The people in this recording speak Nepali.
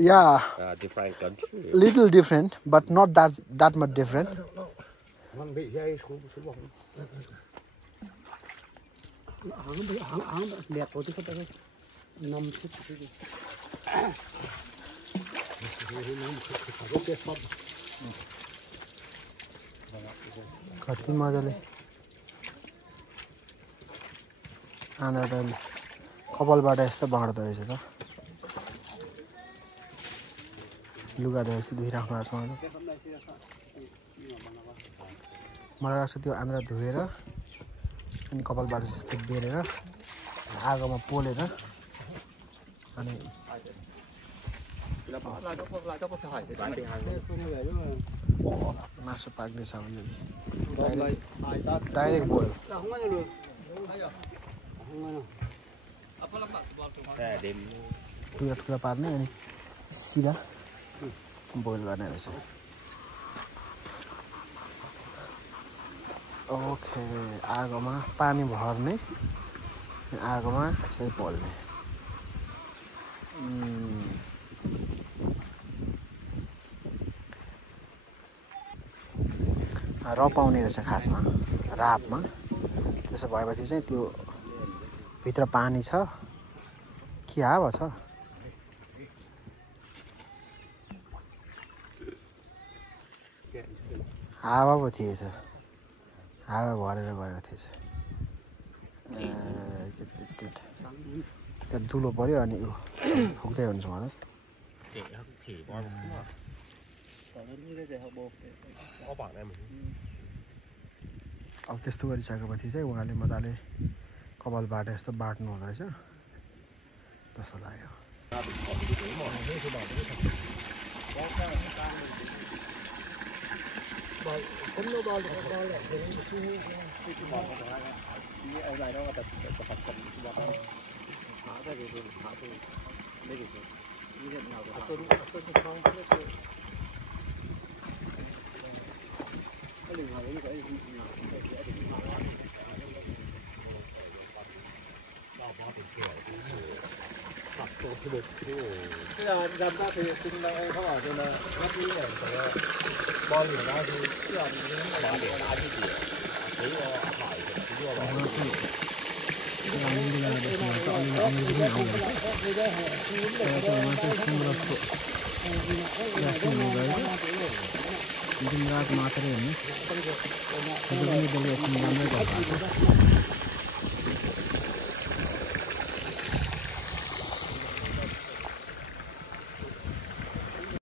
Yeah, different country. little different, but not that much different. कति मजाले आँदा कपालबाट यस्तो बाँड्दो रहेछ त लुगा धोए जस्तो धोइराख्नु भएको छ मलाई लाग्छ त्यो आन्द्रा धोएर अनि कपालबाट यस्तो बेरेर आगोमा पोलेर अनि मासु पाक्दैछ अब यो डाइरेक्ट बोइल टुक्रा टुक्रा पार्ने अनि सिधा बोइल गर्ने रहेछ ओके आगोमा पानी भर्ने आगोमा यसरी पोल्ने र पाउने रहेछ खासमा रापमा त्यसो भएपछि चाहिँ त्यो भित्र पानी छ के हावा छ हावा पो थिएछ हावा भरेर गएको थिएछ त्यहाँ दुलो पऱ्यो अनि ऊ फुक्दै हुन्छ मलाई अब त्यस्तो गरिसकेपछि चाहिँ उहाँले मजाले कपालबाट यस्तो बाट्नु हुँदो रहेछ जस्तो लाग्यो Đâm ra thì xinเขาบอกเลยนะรับนี้เนี่ยแต่ว่าบอลอยู่นะคือที่เรามีเรื่องบอลเดี๋ยวร้านที่เสียหรือว่าถ่ายกับที่ว่าบอลที่เราไม่ได้เลยก็เอาเอาไม่ได้เอาแต่ว่าเป็นสมุนไพรยาสมุนไพรदिन रात मात्र हेर्ने सबै बेला एकछिन राम्रै गर्छ